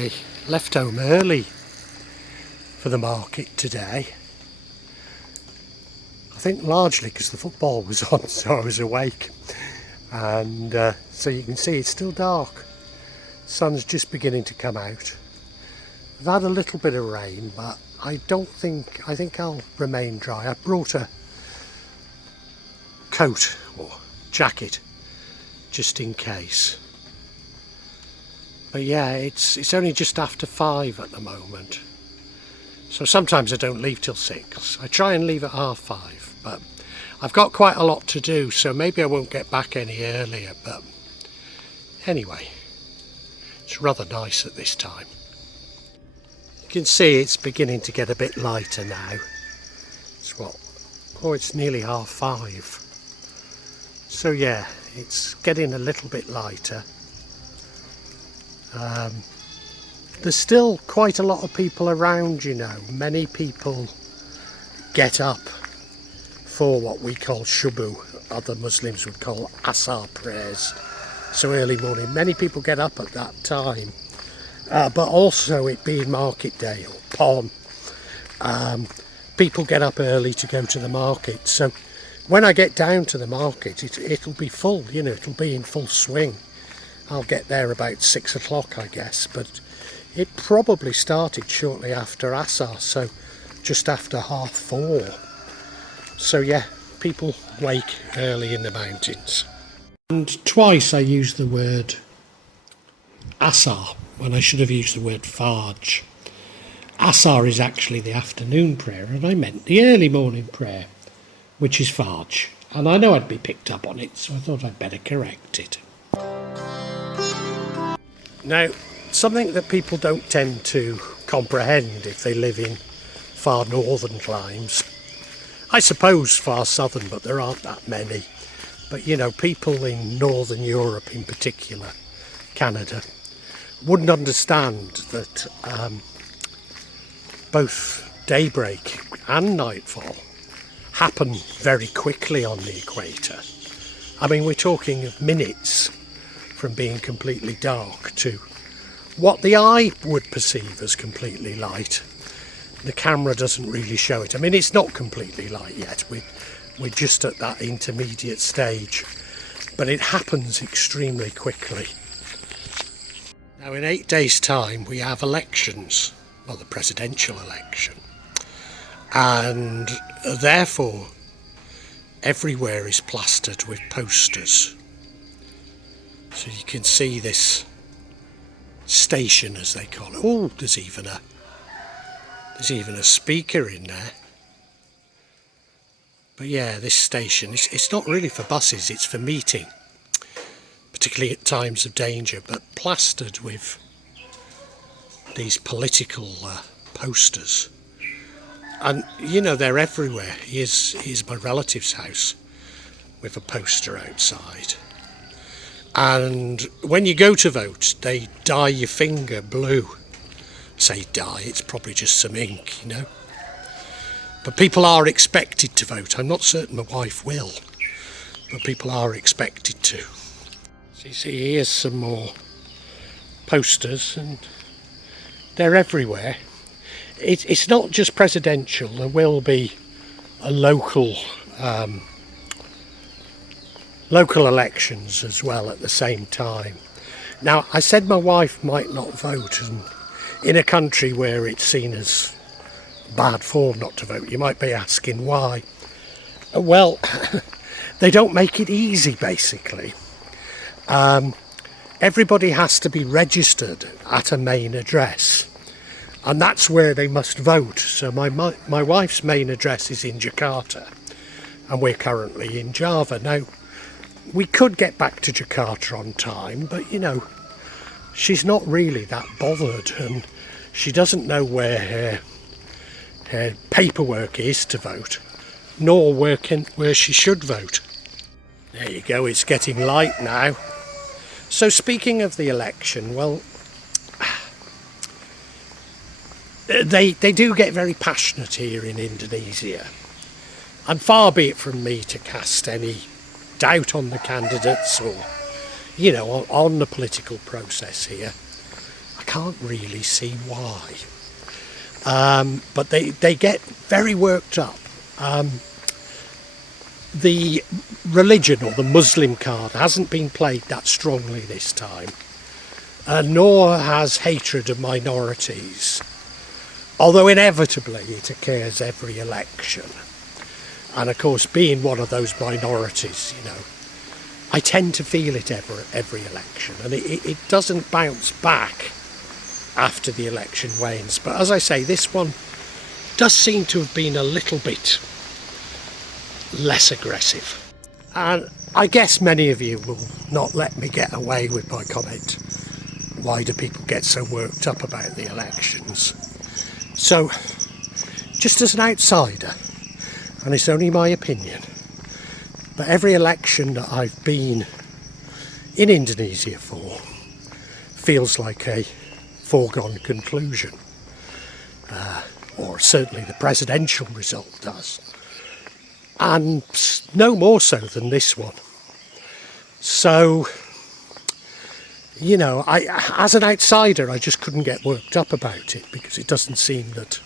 I left home early for the market today. I think largely because the football was on, so I was awake. And so you can see it's still dark. Sun's just beginning to come out. I've had a little bit of rain, but I think I'll remain dry. I brought a coat or jacket just in case. But yeah, it's only just after 5 at the moment. So sometimes I don't leave till 6. I try and leave at 5:30, but I've got quite a lot to do, so maybe I won't get back any earlier. But anyway, it's rather nice at this time. You can see it's beginning to get a bit lighter now. It's nearly 5:30. So yeah, it's getting a little bit lighter. There's still quite a lot of people around, you know. Many people get up for what we call shubu, other Muslims would call asar prayers. So early morning, many people get up at that time. But also it being market day or pon, people get up early to go to the market. So when I get down to the market, it'll be full, you know, it'll be in full swing. I'll get there about 6 o'clock, I guess, but it probably started shortly after Asar, so just after 4:30. So yeah, people wake early in the mountains. And twice I used the word Asar when I should have used the word Fajr. Asar is actually the afternoon prayer, and I meant the early morning prayer, which is Fajr. And I know I'd be picked up on it, so I thought I'd better correct it. Now, something that people don't tend to comprehend if they live in far northern climes, I suppose far southern, but there aren't that many. But you know, people in northern Europe in particular, Canada, wouldn't understand that both daybreak and nightfall happen very quickly on the equator. I mean, we're talking of minutes from being completely dark to what the eye would perceive as completely light. The camera doesn't really show it. I mean, it's not completely light yet. We're just at that intermediate stage, but it happens extremely quickly. Now, in 8 days' time, we have elections, well, the presidential election, and therefore everywhere is plastered with posters. So you can see this station, as they call it. Oh, there's even a speaker in there. But yeah, this station, it's not really for buses, it's for meeting, particularly at times of danger, but plastered with these political posters. And you know, they're everywhere. Here's my relative's house with a poster outside. And when you go to vote, they dye your finger blue. Say dye, it's probably just some ink, you know. But people are expected to vote. I'm not certain my wife will, but people are expected to. So you see, here's some more posters, and they're everywhere. It's not just presidential. There will be a local elections as well at the same time. Now, I said my wife might not vote, and in a country where it's seen as bad form not to vote, you might be asking why. Well, they don't make it easy, basically. Everybody has to be registered at a main address, and that's where they must vote. So my wife's main address is in Jakarta, and we're currently in Java. Now, we could get back to Jakarta on time, but you know, she's not really that bothered, and she doesn't know where her paperwork is to vote, nor where she should vote. There you go, it's getting light now. So speaking of the election, well, they do get very passionate here in Indonesia, and far be it from me to cast any doubt on the candidates or, you know, on the political process here. I can't really see why. But they get very worked up. The religion or the Muslim card hasn't been played that strongly this time, nor has hatred of minorities, although inevitably it occurs every election. And of course, being one of those minorities, I tend to feel it every election, and it doesn't bounce back after the election wanes. But as I say, this one does seem to have been a little bit less aggressive. And I guess many of you will not let me get away with my comment, why do people get so worked up about the elections? So, just as an outsider, and it's only my opinion, but every election that I've been in Indonesia for feels like a foregone conclusion, or certainly the presidential result does. And no more so than this one. So, as an outsider, I just couldn't get worked up about it because it doesn't seem that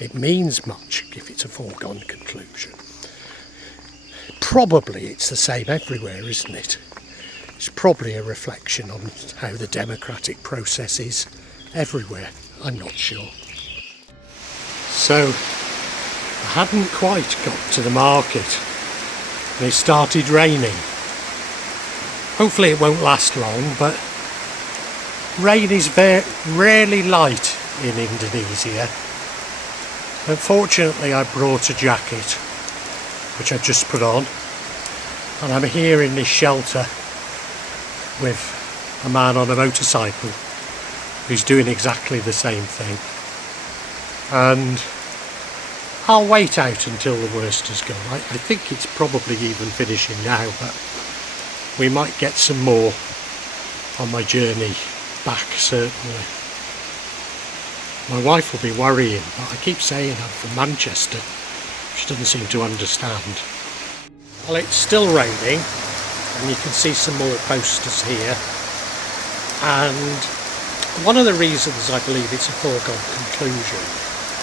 it means much if it's a foregone conclusion. Probably it's the same everywhere, isn't it? It's probably a reflection on how the democratic process is everywhere. I'm not sure. So, I hadn't quite got to the market and it started raining. Hopefully it won't last long, but rain is very rarely light in Indonesia. Unfortunately, I brought a jacket which I've just put on, and I'm here in this shelter with a man on a motorcycle who's doing exactly the same thing. And I'll wait out until the worst has gone. I think it's probably even finishing now, but we might get some more on my journey back, certainly. My wife will be worrying, but I keep saying I'm from Manchester. She doesn't seem to understand. Well, it's still raining, and you can see some more posters here. And one of the reasons I believe it's a foregone conclusion,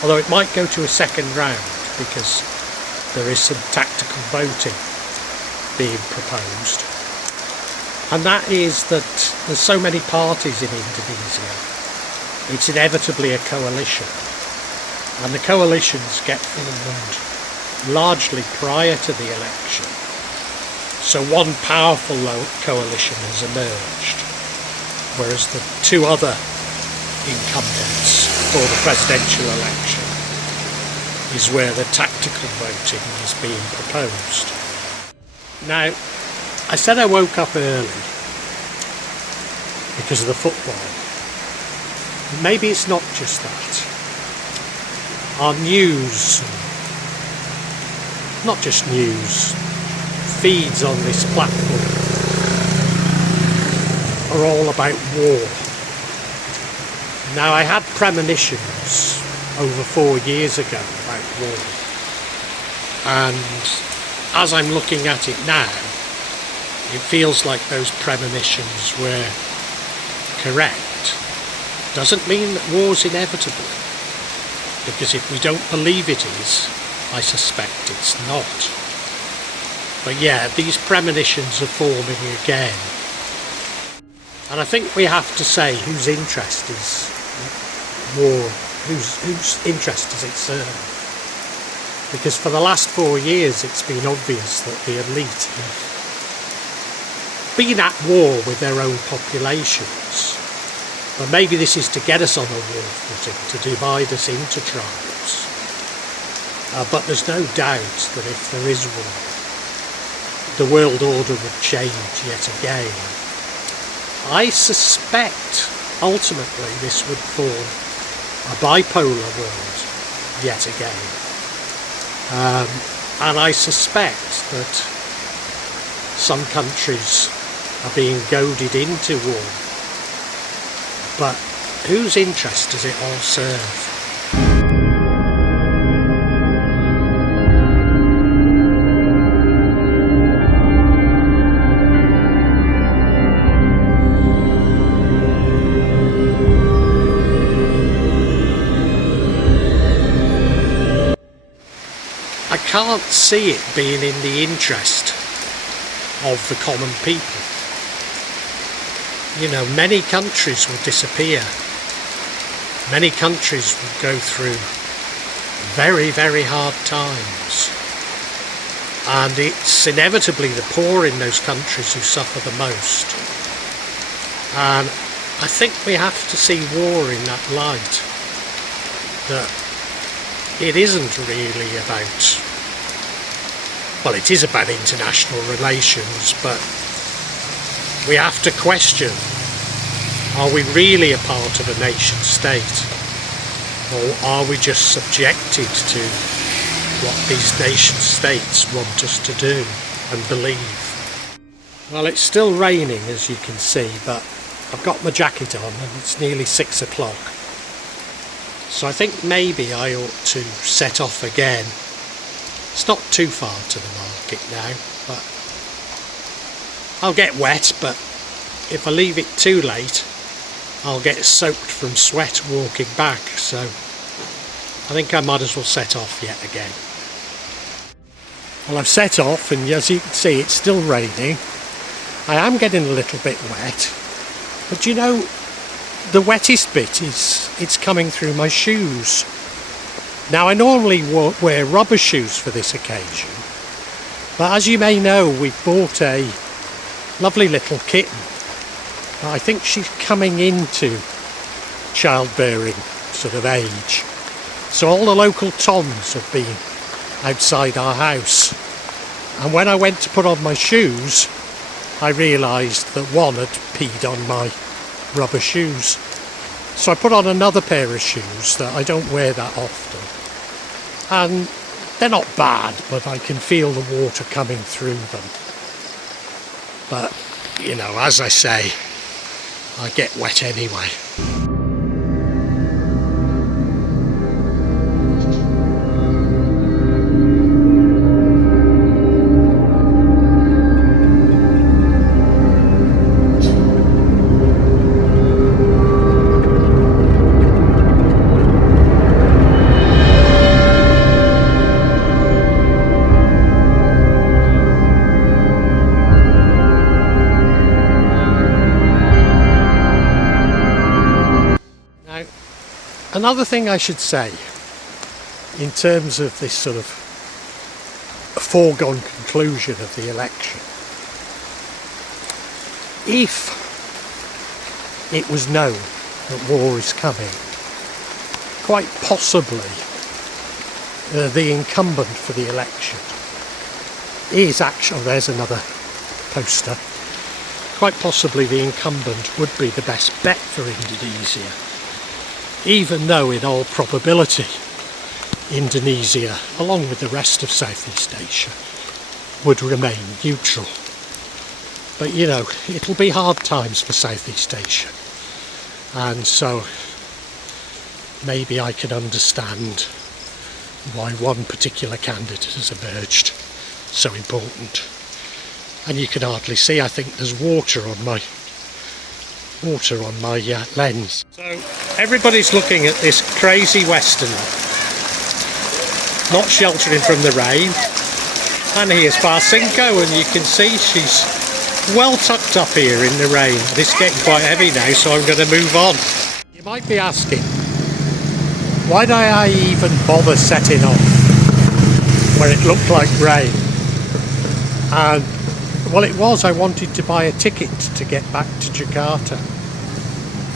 although it might go to a second round because there is some tactical voting being proposed, and that is that there's so many parties in Indonesia, it's inevitably a coalition, and the coalitions get formed largely prior to the election. So one powerful coalition has emerged, whereas the two other incumbents for the presidential election is where the tactical voting is being proposed. Now, I said I woke up early because of the football. Maybe it's not just that. Our news, not just news, feeds on this platform are all about war. Now, I had premonitions over 4 years ago about war, and as I'm looking at it now, it feels like those premonitions were correct. Doesn't mean that war's inevitable, because if we don't believe it is, I suspect it's not. But yeah, these premonitions are forming again. And I think we have to say whose interest is war, whose interest does it serve? Because for the last 4 years it's been obvious that the elite have been at war with their own populations. But maybe this is to get us on a war footing, to divide us into tribes. But there's no doubt that if there is war, the world order would change yet again. I suspect ultimately this would form a bipolar world yet again. And I suspect that some countries are being goaded into war. But whose interest does it all serve? I can't see it being in the interest of the common people. You know, many countries will disappear. Many countries will go through very, very hard times. And it's inevitably the poor in those countries who suffer the most. And I think we have to see war in that light. That it isn't really about, well, it is about international relations, but we have to question, are we really a part of a nation state? Or are we just subjected to what these nation states want us to do and believe? Well, it's still raining, as you can see, but I've got my jacket on and it's nearly 6 o'clock. So I think maybe I ought to set off again. It's not too far to the market now, but I'll get wet, but if I leave it too late, I'll get soaked from sweat walking back, so I think I might as well set off yet again. Well, I've set off, and as you can see, it's still raining. I am getting a little bit wet, but you know, the wettest bit is it's coming through my shoes. Now, I normally wear rubber shoes for this occasion, but as you may know, we've bought a lovely little kitten. I think she's coming into childbearing sort of age. So all the local Toms have been outside our house. And when I went to put on my shoes, I realised that one had peed on my rubber shoes. So I put on another pair of shoes that I don't wear that often. And they're not bad, but I can feel the water coming through them. But, you know, as I say, I get wet anyway. Another thing I should say, in terms of this sort of foregone conclusion of the election, if it was known that war is coming, quite possibly the incumbent for the election is actually, oh, there's another poster, quite possibly the incumbent would be the best bet for Indonesia. Even though in all probability Indonesia, along with the rest of Southeast Asia, would remain neutral. But you know, it'll be hard times for Southeast Asia, and so maybe I can understand why one particular candidate has emerged so important. And you can hardly see, I think there's water on my lens. So everybody's looking at this crazy westerner, not sheltering from the rain, and here's Barcinco, and you can see she's well tucked up here in the rain. It's getting quite heavy now, so I'm going to move on. You might be asking, why did I even bother setting off where it looked like rain? And well, it was, I wanted to buy a ticket to get back to Jakarta.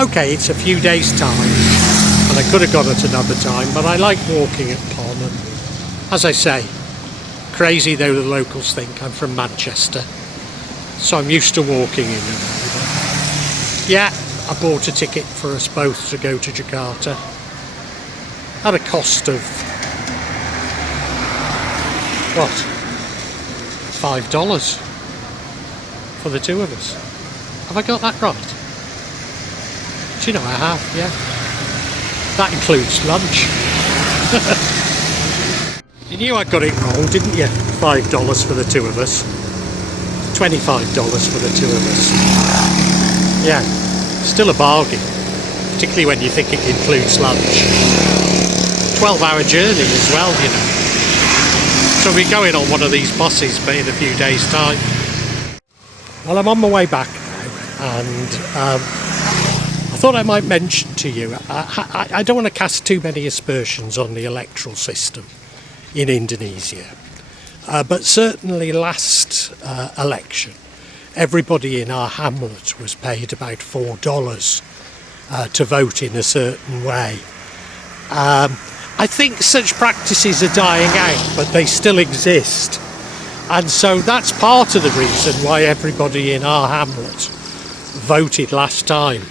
Okay, it's a few days' time, and I could have gone at another time, but I like walking at Pon, and as I say, crazy though the locals think, I'm from Manchester, so I'm used to walking in and out. Yeah, I bought a ticket for us both to go to Jakarta at a cost of, what, $5 for the two of us. Have I got that right? Do you know I have, yeah. That includes lunch. You knew I got it wrong, didn't you? $5 for the two of us. $25 for the two of us. Yeah, still a bargain. Particularly when you think it includes lunch. 12-hour journey as well, you know. So we're going on one of these buses, but in a few days' time. Well, I'm on my way back now, and I thought I might mention to you, I don't want to cast too many aspersions on the electoral system in Indonesia, but certainly last election, everybody in our hamlet was paid about $4 to vote in a certain way. I think such practices are dying out, but they still exist. And so that's part of the reason why everybody in our hamlet voted last time.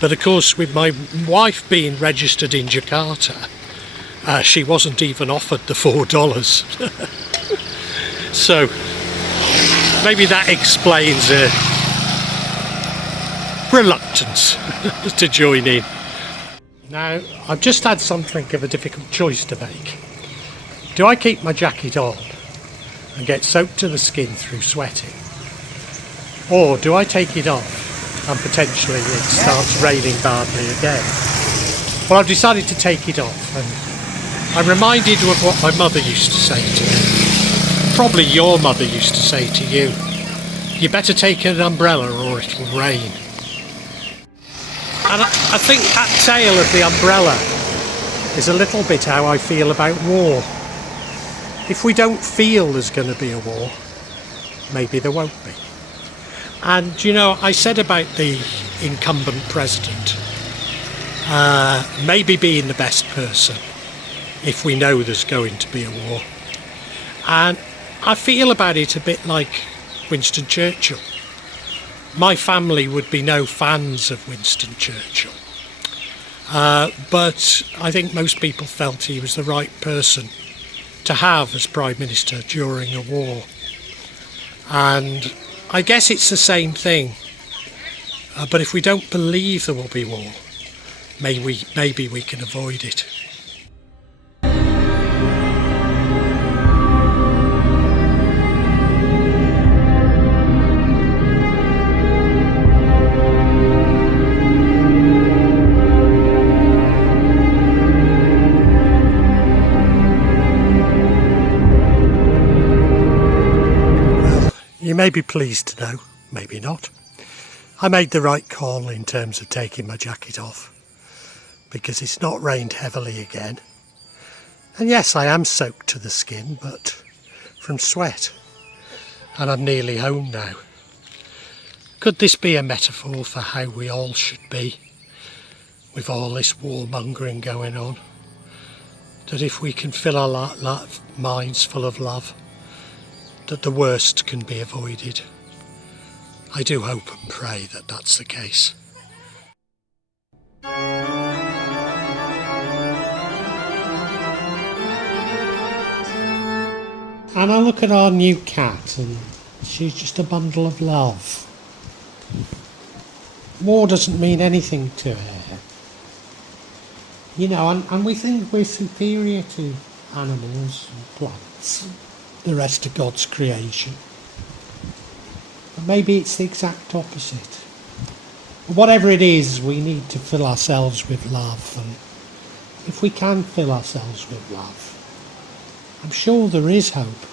But of course, with my wife being registered in Jakarta, she wasn't even offered the $4. So maybe that explains her reluctance to join in. Now, I've just had something of a difficult choice to make. Do I keep my jacket on and get soaked to the skin through sweating? Or do I take it off and potentially it starts raining badly again? Well, I've decided to take it off, and I'm reminded of what my mother used to say to me. Probably your mother used to say to you. You better take an umbrella or it'll rain. And I think that tale of the umbrella is a little bit how I feel about war. If we don't feel there's going to be a war, maybe there won't be. And you know, I said about the incumbent president maybe being the best person if we know there's going to be a war. And I feel about it a bit like Winston Churchill. My family would be no fans of Winston Churchill, but I think most people felt he was the right person to have as Prime Minister during a war. And I guess it's the same thing, but if we don't believe there will be war, maybe we can avoid it. You may be pleased to know, maybe not, I made the right call in terms of taking my jacket off, because it's not rained heavily again. And yes, I am soaked to the skin, but from sweat, and I'm nearly home now. Could this be a metaphor for how we all should be, with all this warmongering going on? That if we can fill our minds full of love, that the worst can be avoided. I do hope and pray that that's the case. And I look at our new cat, and she's just a bundle of love. War doesn't mean anything to her. You know, and we think we're superior to animals and plants, the rest of God's creation. But maybe it's the exact opposite. Whatever it is, we need to fill ourselves with love, and if we can fill ourselves with love, I'm sure there is hope,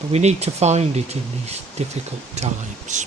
but we need to find it in these difficult times.